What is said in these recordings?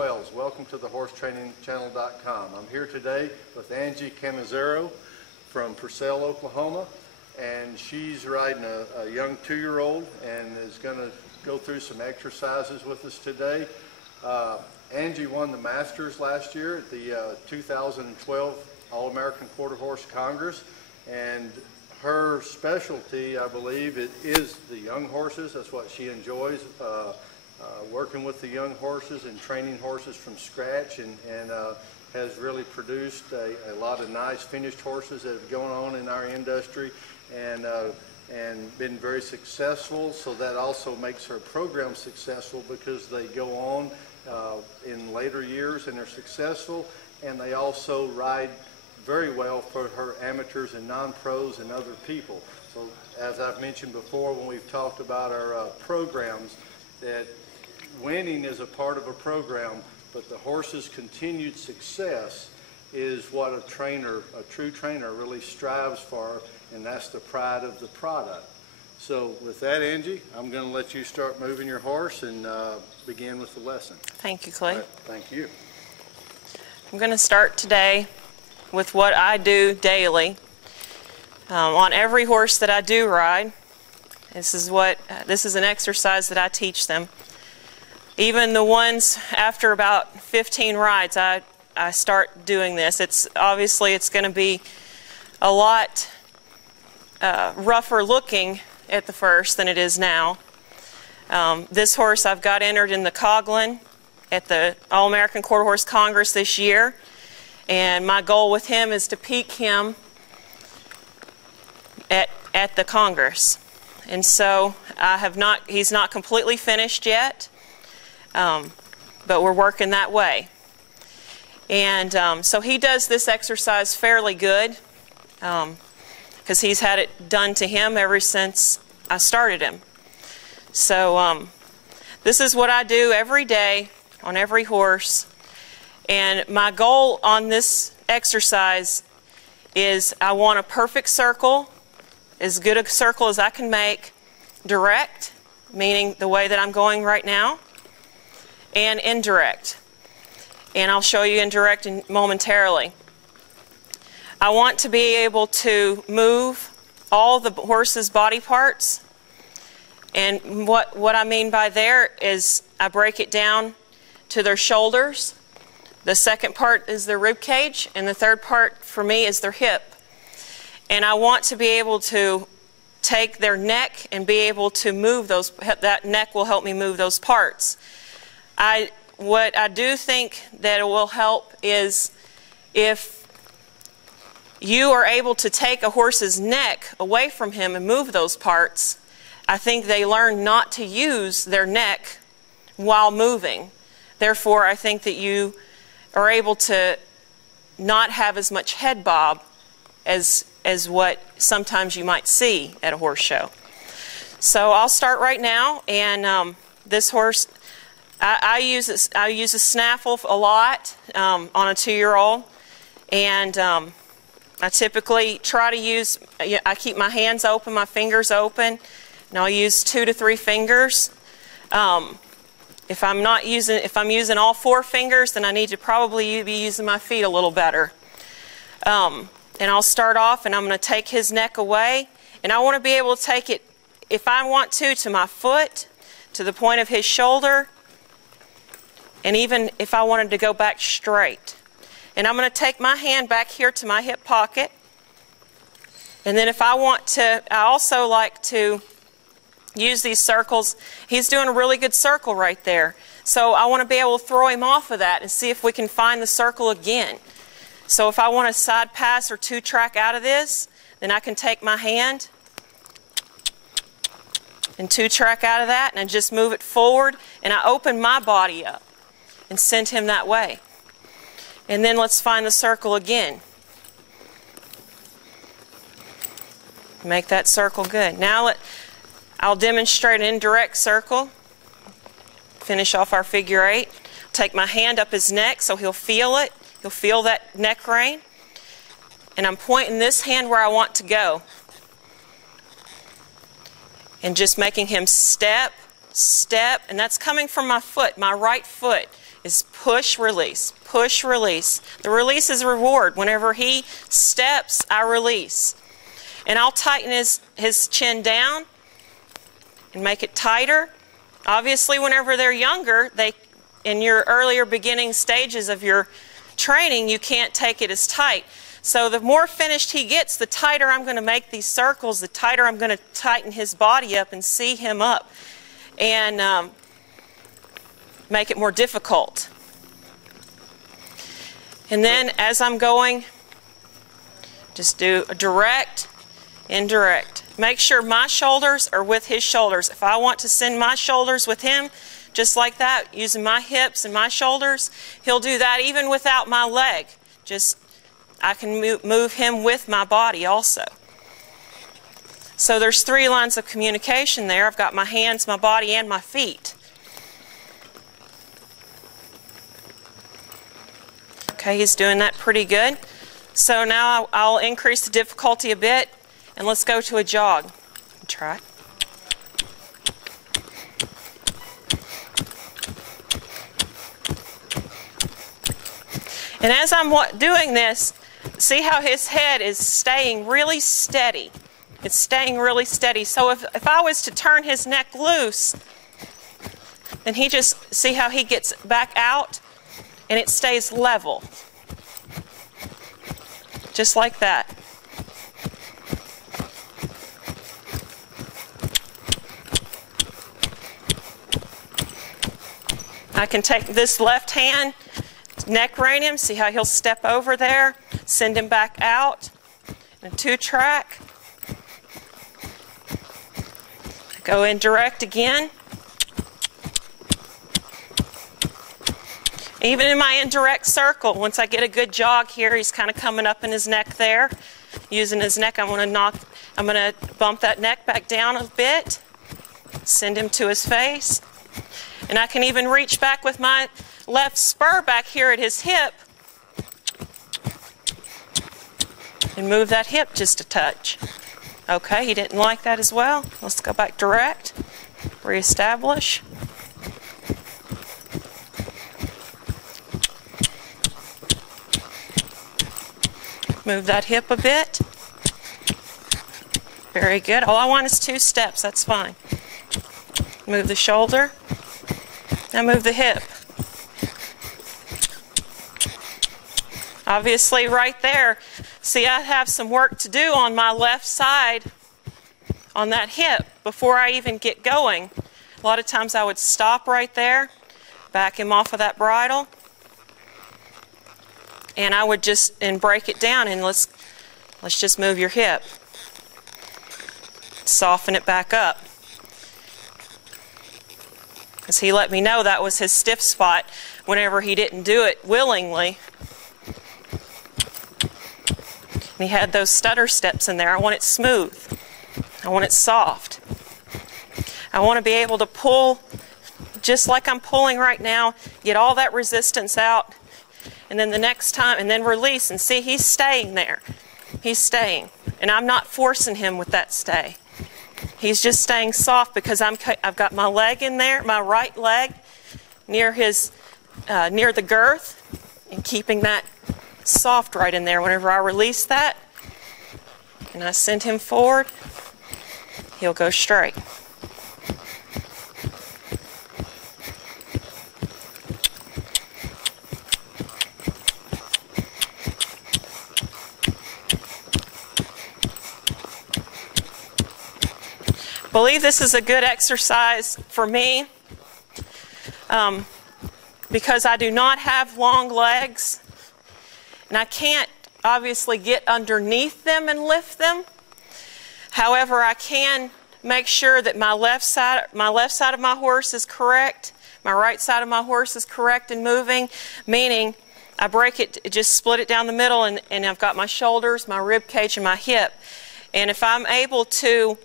Wells. Welcome to the HorseTrainingChannel.com. I'm here today with Angie Cannizzaro from Purcell, Oklahoma, and she's riding a young 2-year-old and is going to go through some exercises with us today. Angie won the Masters last year at the 2012 All-American Quarter Horse Congress, and her specialty, I believe, it is the young horses. That's what she enjoys, working with the young horses and training horses from scratch, and has really produced a lot of nice finished horses that have gone on in our industry and been very successful. So that also makes her program successful because they go on in later years and they're successful, and they also ride very well for her amateurs and non-pros and other people. So as I've mentioned before when we've talked about our programs, that winning is a part of a program, but the horse's continued success is what a trainer, a true trainer, really strives for, and that's the pride of the product. So with that, Angie, I'm going to let you start moving your horse and begin with the lesson. Thank you, Clay. Right, thank you. I'm going to start today with what I do daily on every horse that I do ride. This is an exercise that I teach them. Even the ones after about 15 rides, I start doing this. Obviously it's going to be a lot rougher looking at the first than it is now. This horse I've got entered in the Coghlan at the All-American Quarter Horse Congress this year, and my goal with him is to peak him at the Congress. And so he's not completely finished yet, but we're working that way. And so he does this exercise fairly good because he's had it done to him ever since I started him. So this is what I do every day on every horse. And my goal on this exercise is I want a perfect circle, as good a circle as I can make, direct, meaning the way that I'm going right now, and indirect. And I'll show you indirect momentarily. I want to be able to move all the horse's body parts. And what I mean by there is I break it down to their shoulders. The second part is their rib cage, and the third part for me is their hip. And I want to be able to take their neck and be able to move those. That neck will help me move those parts. What I do think that it will help is if you are able to take a horse's neck away from him and move those parts, I think they learn not to use their neck while moving. Therefore, I think that you are able to not have as much head bob as what sometimes you might see at a horse show. So I'll start right now, and this horse, I use a snaffle a lot on a 2-year-old, and I typically try to use, I keep my hands open, my fingers open, and I'll use 2 to 3 fingers. If I'm using all 4 fingers, then I need to probably be using my feet a little better. And I'll start off, and I'm going to take his neck away, and I want to be able to take it, if I want to my foot, to the point of his shoulder, and even if I wanted to go back straight. And I'm going to take my hand back here to my hip pocket, and then if I want to, I also like to use these circles. He's doing a really good circle right there. So I want to be able to throw him off of that and see if we can find the circle again. So if I want a side pass or 2-track out of this, then I can take my hand and 2-track out of that, and I just move it forward, and I open my body up and send him that way. And then let's find the circle again. Make that circle good. Now I'll demonstrate an indirect circle. Finish off our figure 8. Take my hand up his neck so he'll feel it. He'll feel that neck rein. And I'm pointing this hand where I want to go. And just making him step, step, and that's coming from my foot, my right foot. is push, release, push, release. The release is reward. Whenever he steps, I release. And I'll tighten his chin down and make it tighter. Obviously, whenever they're younger, in your earlier beginning stages of your training, you can't take it as tight. So the more finished he gets, the tighter I'm going to make these circles, the tighter I'm going to tighten his body up and see him up and make it more difficult. And then as I'm going, just do a direct, indirect. Make sure my shoulders are with his shoulders. If I want to send my shoulders with him, just like that, using my hips and my shoulders, he'll do that even without my leg. Just, I can move him with my body also. So there's 3 lines of communication there. I've got my hands, my body, and my feet. Okay, he's doing that pretty good. So now I'll increase the difficulty a bit, and let's go to a jog. Try it. And as I'm doing this, see how his head is staying really steady. It's staying really steady. So if I was to turn his neck loose, then he just, see how he gets back out and it stays level. Just like that. I can take this left hand, neck rein him, see how he'll step over there, send him back out, and 2-track. Go in direct again. Even in my indirect circle, once I get a good jog here, he's kind of coming up in his neck there. Using his neck, I'm going to bump that neck back down a bit, send him to his face. And I can even reach back with my left spur back here at his hip and move that hip just a touch. Okay, he didn't like that as well. Let's go back direct, reestablish. Move that hip a bit. Very good. All I want is 2 steps, that's fine. Move the shoulder. Now move the hip. Obviously right there, see I have some work to do on my left side on that hip before I even get going. A lot of times I would stop right there, back him off of that bridle, and I would just break it down and let's just move your hip. Soften it back up. Because he let me know that was his stiff spot whenever he didn't do it willingly. And he had those stutter steps in there. I want it smooth. I want it soft. I want to be able to pull just like I'm pulling right now, get all that resistance out, and then the next time, and then release, and see he's staying there. He's staying. And I'm not forcing him with that stay. He's just staying soft because I've got my leg in there, my right leg near the girth, and keeping that soft right in there. Whenever I release that and I send him forward, he'll go straight. I believe this is a good exercise for me because I do not have long legs and I can't obviously get underneath them and lift them. However, I can make sure that my left side of my horse is correct, my right side of my horse is correct and moving, meaning I break it, just split it down the middle, and I've got my shoulders, my rib cage, and my hip. And if I'm able to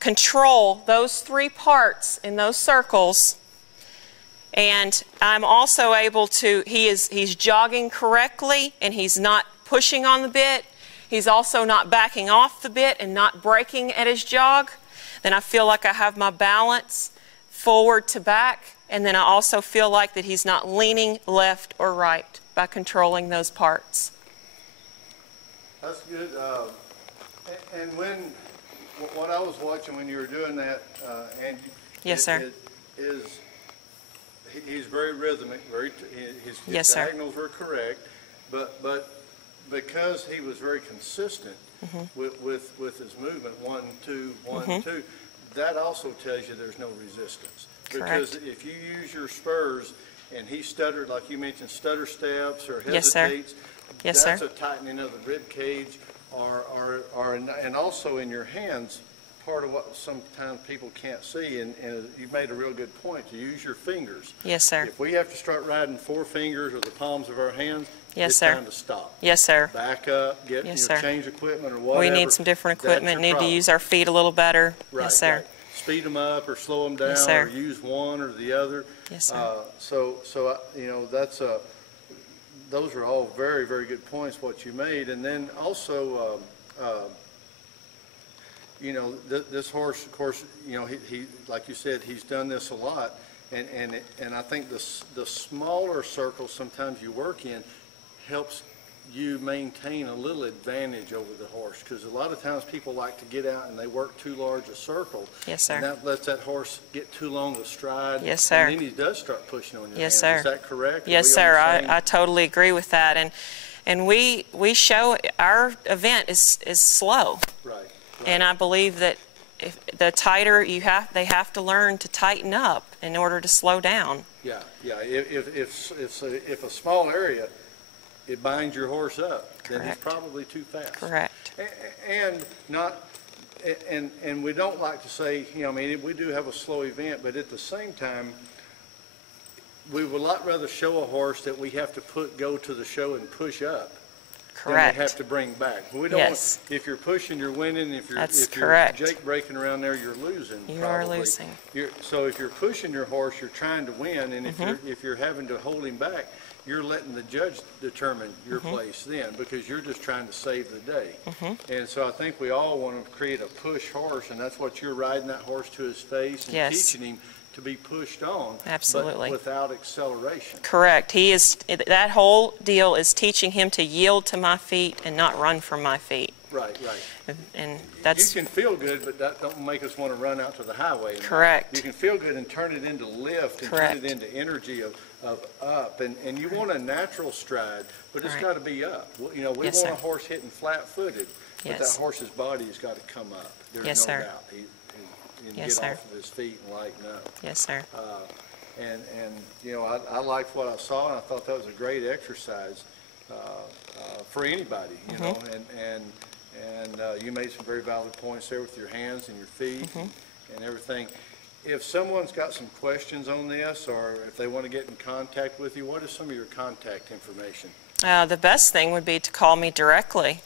control those 3 parts in those circles, and I'm also able to, he's jogging correctly and he's not pushing on the bit, he's also not backing off the bit and not braking at his jog, then I feel like I have my balance forward to back And then I also feel like that he's not leaning left or right by controlling those parts. That's good. And what I was watching when you were doing that, Angie, Yes, sir. He's very rhythmic, his diagonals were correct, but because he was very consistent with his movement, 1, 2, 1, 2, that also tells you there's no resistance. Correct. Because if you use your spurs and he stuttered, like you mentioned, stutter steps or Yes, sir. hesitates, Yes, that's sir. a tightening of the rib cage, and also in your hands. Part of what sometimes people can't see, and you made a real good point, to use your fingers. Yes, sir. If we have to start riding 4 fingers or the palms of our hands, Yes, it's sir. time to stop. Yes, sir. Back up, get Yes, sir. change equipment or whatever. We need some different That's equipment, your need to problem. use our feet a little better. Right, Yes, sir. right. Speed them up or slow them down, Yes, sir. or use one or the other. Yes, sir. You know, that's those are all very, very good points what you made. And then also, you know, this horse, of course, you know, he like you said, he's done this a lot, and I think the smaller circles sometimes you work in helps you maintain a little advantage over the horse, because a lot of times people like to get out and they work too large a circle. Yes, sir. And that lets that horse get too long a stride. Yes, sir. And then he does start pushing on your Yes, hands. sir. Is that correct? Yes, sir. I totally agree with that. And we show our event is slow. Right. And I believe that if the tighter they have to learn to tighten up in order to slow down. Yeah, yeah. If a small area, it binds your horse up, then he's Correct. probably too fast. Correct. And we don't like to say, you know, I mean, we do have a slow event, but at the same time, we would a lot rather show a horse that we have to go to the show and push up. Correct. Than we have to bring back. We don't Yes. want, if you're pushing, you're winning. If you're correct. Jake breaking around there, you're losing. You probably. are losing. So if you're pushing your horse, you're trying to win, and if you're having to hold him back, you're letting the judge determine your place then, because you're just trying to save the day. And so I think we all want to create a push horse, and that's what you're riding that horse to his face and Yes. teaching him to be pushed on, Absolutely. but without acceleration. Correct. That whole deal is teaching him to yield to my feet and not run from my feet. Right, right. And that's You can feel good, but that don't make us want to run out to the highway. correct. You can feel good and turn it into lift and Correct. turn it into energy of up. And you want a natural stride, but it's Right. got to be up. You know, we Yes, want sir. a horse hitting flat-footed, but Yes. that horse's body has got to come up. There's Yes, no sir. doubt. He Yes, get sir. off of his feet and lighten up. Yes, sir. And you know, I liked what I saw, and I thought that was a great exercise for anybody, you know, and you made some very valid points there with your hands and your feet and everything. If someone's got some questions on this, or if they want to get in contact with you, what is some of your contact information? The best thing would be to call me directly.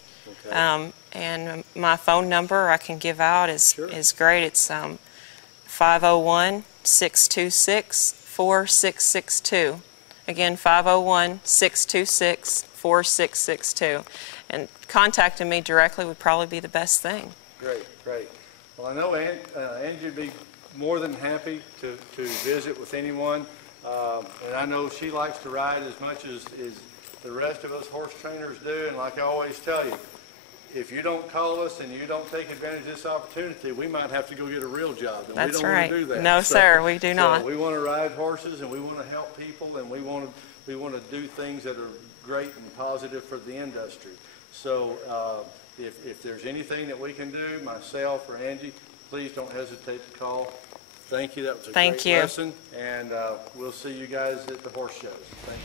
Okay. And my phone number I can give out is Sure. great. It's 501-626-4662. Again, 501-626-4662. And contacting me directly would probably be the best thing. Great, great. Well, I know Angie would be more than happy to visit with anyone. And I know she likes to ride as much as the rest of us horse trainers do. And like I always tell you, if you don't call us and you don't take advantage of this opportunity, we might have to go get a real job. And That's we don't right. want to do that. No, sir, we do not. So we want to ride horses, and we want to help people, and we want to do things that are great and positive for the industry. So if there's anything that we can do, myself or Angie, please don't hesitate to call. Thank you. That was a great lesson, and we'll see you guys at the horse shows. Thank you.